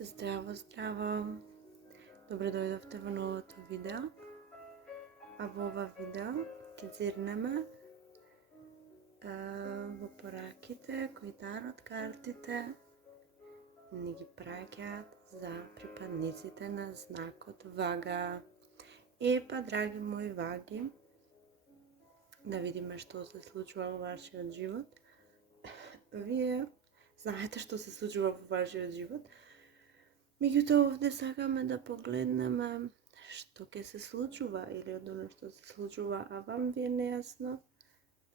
Здраво, здраво! Добре дојдовте во новото видео. А во ова видео ќе зирнеме во пораките кои тарот картите ни ги праќаат за припадниците на знакот Вага. Епа, драги мои ваги, да видиме што се случува во вашиот живот. Вие знаете што се случува во вашиот живот. Меѓутоа, овде сакаме да погледнеме што ќе се случува или од оно што се случува, а вам ви е нејасно,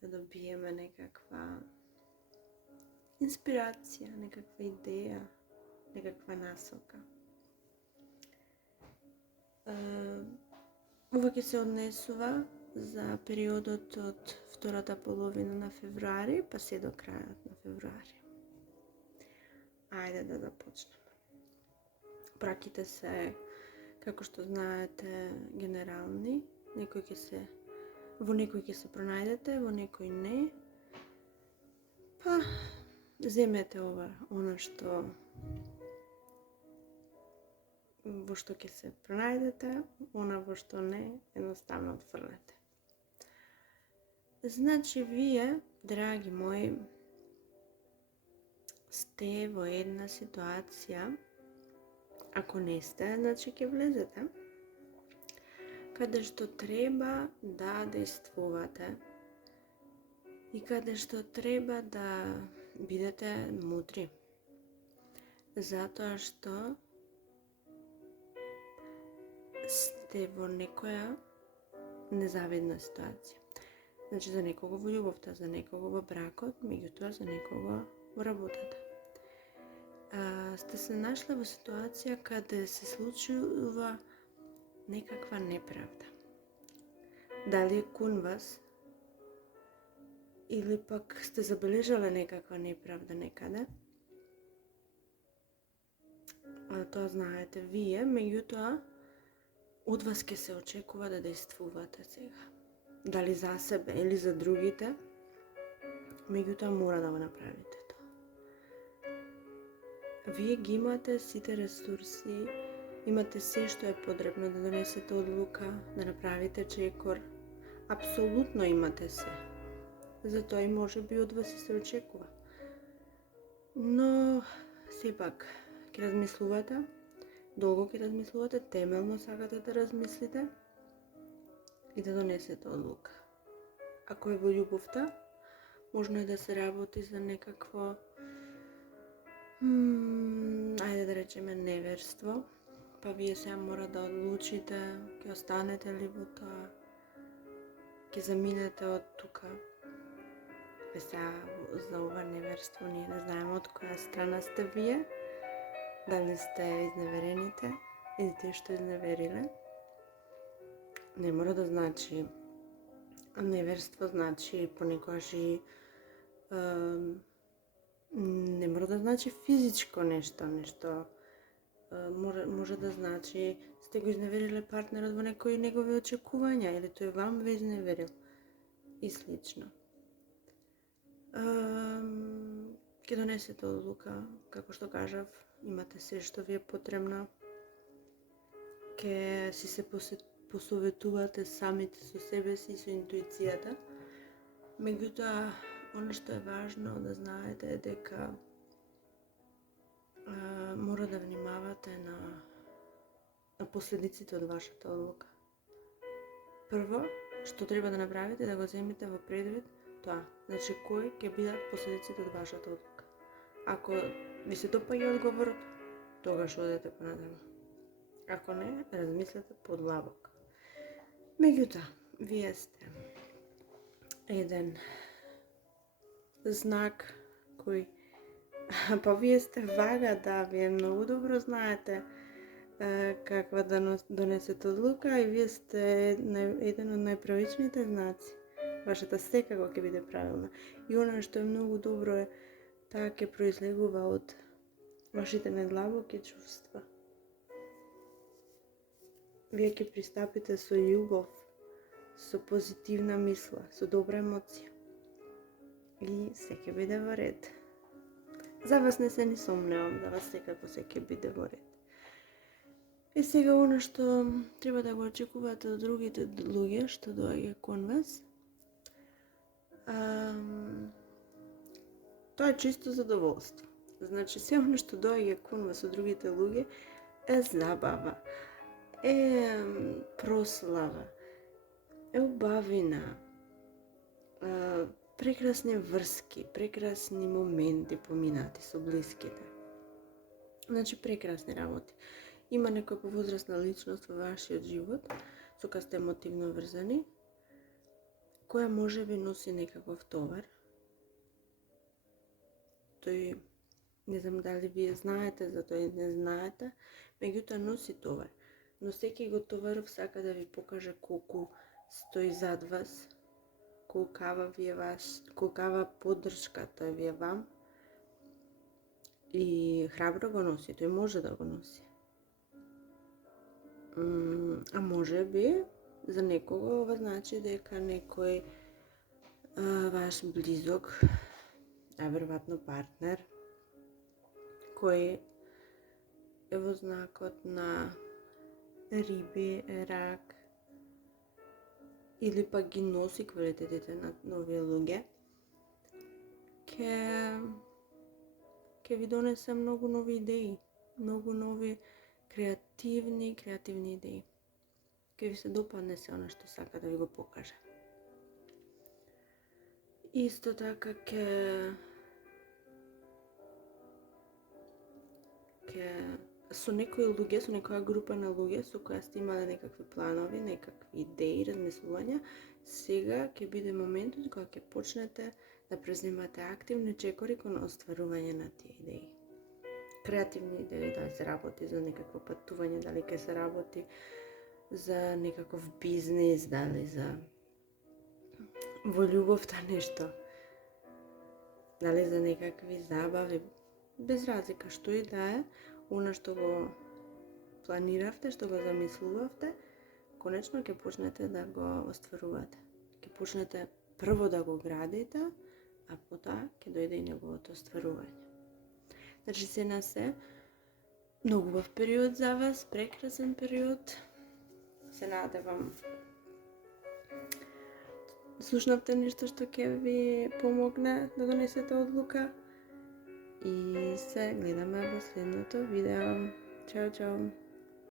да добиеме некаква инспирација, некаква идеја, некаква насока. Ова ќе се однесува за периодот од втората половина на февруари па се до крајот на февруари. Ајде да започнеме. Праките се, како што знаете, генерални. Во некој ќе се пронајдете, во некој не. Па, земете она што во што ќе се пронајдете, она во што не, едноставно отфрлете. Значи, вие, драги мои, сте во една ситуација, ако не сте, значи ќе влезете, каде што треба да действувате и каде што треба да бидете мудри. Затоа што сте во некоја незавидна ситуација. Значи, за некого во љубовта, за некого во бракот, меѓутоа за некого во работата. Сте се нашле во ситуација каде се случува некаква неправда. Дали е кон вас, или пак сте забележале некаква неправда некаде. Тоа знаете вие, меѓутоа од вас ќе се очекува да действувате сега. Дали за себе или за другите, меѓутоа мора да го направите. Вие ги имате сите ресурси, имате се што е потребно да донесете одлука, да направите чекор. Апсолутно имате се. Затоа и може би од вас и се очекува. Но, сепак, ќе размислувате, долго ќе размислувате, темелно сакате да размислите и да донесете одлука. Ако е во љубовта, можно е да се работи за некакво ајде да речеме неверство, па вие сега мора да одлучите, ќе останете ли во тоа, ќе заминете од тука. Сега за ова неверство ние не знаеме од која страна сте вие, дали сте изневерените или тие што изневериле. Не мора да значи неверство, значи понекогаш и не мора да значи физичко нешто може да значи сте го изневериле партнерот во некои негови очекувања или тој вам ве изневерил и слично. Ќе донесете одлука, како што кажав, имате се што ви е потребно, ќе си се посоветувате самите со себе си и со интуицијата, меѓутоа оно што е важно да знаете е дека мора да внимавате на последиците од вашата одлука. Прво, што треба да направите, да го земете во предвид тоа. Значи, кои ќе бидат последиците од вашата одлука. Ако ви се допаѓа одговорот, тогаш одете понатаму. Ако не, размислете подлабоко. Меѓутоа, вие сте еден знак кој, па вие сте Вага, да, вие многу добро знаете каква да донесете одлука и вие сте еден од најправичните знаци. Вашата секако ќе биде правилна. И оно што е многу добро е, таа ќе произлегува од вашите најдлабоки чувства. Вие ќе пристапите со љубов, со позитивна мисла, со добра емоција. И се ќе биде во ред. За вас не се ни сомневам, за вас секако се ќе биде во ред. И сега оно што треба да го очекувате од другите луѓе што доаѓа кон вас, тоа е чисто задоволство. Значи, се оно што доаѓа кон вас од другите луѓе е забава, е прослава, е убавина, прекрасни врски, прекрасни моменти поминати со блиските. Значи, прекрасни работи. Има некоја повозрасна личност во вашиот живот, со која сте емотивно врзани, која може би носи некаков товар. Тој, не знам дали вие знаете за тој, не знаете, меѓутоа носи товар. Но секи го товаров сака да ви покаже колку стои зад вас, колкава поддршка тој ви е вам, и храбро го носи, тој може да го носи. А може би за некого ова значи дека некој ваш близок, а веројатно партнер, кој е во знакот на риби, рак, или пак ги носи квалитетите на нови луѓе, ќе ви донесе многу нови идеи, многу нови креативни идеи. Ќе ви се допадне се она што сака да ви го покаже. Исто така со некои луѓе, со некоја група на луѓе со која сте имале некакви планови, некакви идеи, размислувања, сега ќе биде моментот кога ќе почнете да преземате активни чекори кон остварување на тие идеи. Креативни идеи, дали се работи за некакво патување, дали ќе се работи за некаков бизнис, дали за во љубовта нешто, дали за некакви забави, без разлика што и да е, она што го планиравте, што го замислувавте, конечно ќе почнете да го остварувате. Ќе почнете прво да го градите, а потоа ќе дојде и неговото остварување. Значи се на се, многу убав период за вас, прекрасен период. Се надевам слушнавте нешто што ќе ви помогне да донесете одлука. И се гледаме во следното видео. Чао, чао!